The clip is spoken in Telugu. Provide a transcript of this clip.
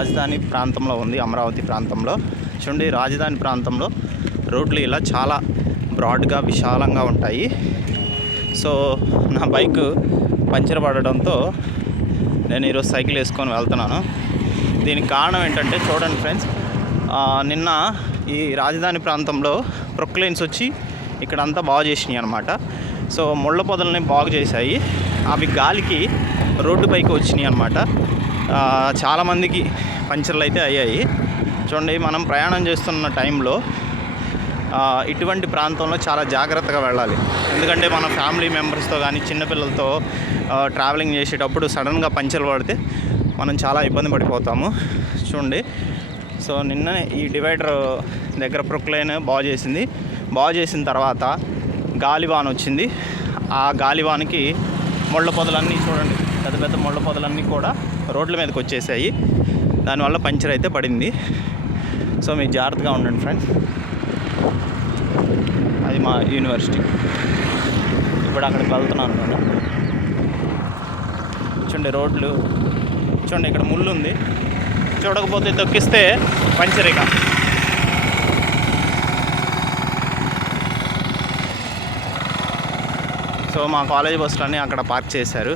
రాజధాని ప్రాంతంలో ఉంది, అమరావతి ప్రాంతంలో. చూడండి, రాజధాని ప్రాంతంలో రోడ్లు ఇలా చాలా బ్రాడ్గా విశాలంగా ఉంటాయి. సో నా బైక్ పంచర్ పడడంతో నేను ఈరోజు సైకిల్ వేసుకొని వెళ్తున్నాను. దీనికి కారణం ఏంటంటే చూడండి ఫ్రెండ్స్, నిన్న ఈ రాజధాని ప్రాంతంలో ప్రొక్లైన్స్ వచ్చి ఇక్కడంతా బాగు చేసినాయి అనమాట. సో ముళ్ళ పొదలని బాగు చేశాయి, అవి గాలికి రోడ్డు పైకి వచ్చినాయి అనమాట. చాలామందికి పంచర్లు అయితే అయ్యాయి. చూడండి, మనం ప్రయాణం చేస్తున్న టైంలో ఇటువంటి ప్రాంతంలో చాలా జాగ్రత్తగా వెళ్ళాలి. ఎందుకంటే మన ఫ్యామిలీ మెంబర్స్తో కానీ చిన్నపిల్లలతో ట్రావెలింగ్ చేసేటప్పుడు సడన్గా పంచర్ పడితే మనం చాలా ఇబ్బంది పడిపోతాము. చూడండి, సో నిన్ననే ఈ డివైడర్ దగ్గర ప్రొక్లైన్ బాగు చేసిన తర్వాత గాలివాన వచ్చింది. ఆ గాలివానికి ముళ్ళ పొదలన్నీ చూడండి, పెద్ద పెద్ద ముళ్ళ పొదలన్నీ కూడా రోడ్ల మీదకి వచ్చేసాయి. దానివల్ల పంచర్ అయితే పడింది. సో మీరు జాగ్రత్తగా ఉండండి ఫ్రెండ్స్. అది మా యూనివర్సిటీ. ఇప్పుడు అక్కడికి వెళ్తున్నాను నేను. చూడండి రోడ్లు, చూడండి ఇక్కడ ముళ్ళు ఉంది, చూడకపోతే తొక్కిస్తే పంచర్ ఇక. సో మా కాలేజ్ బస్సులన్నీ అక్కడ పార్క్ చేశారు.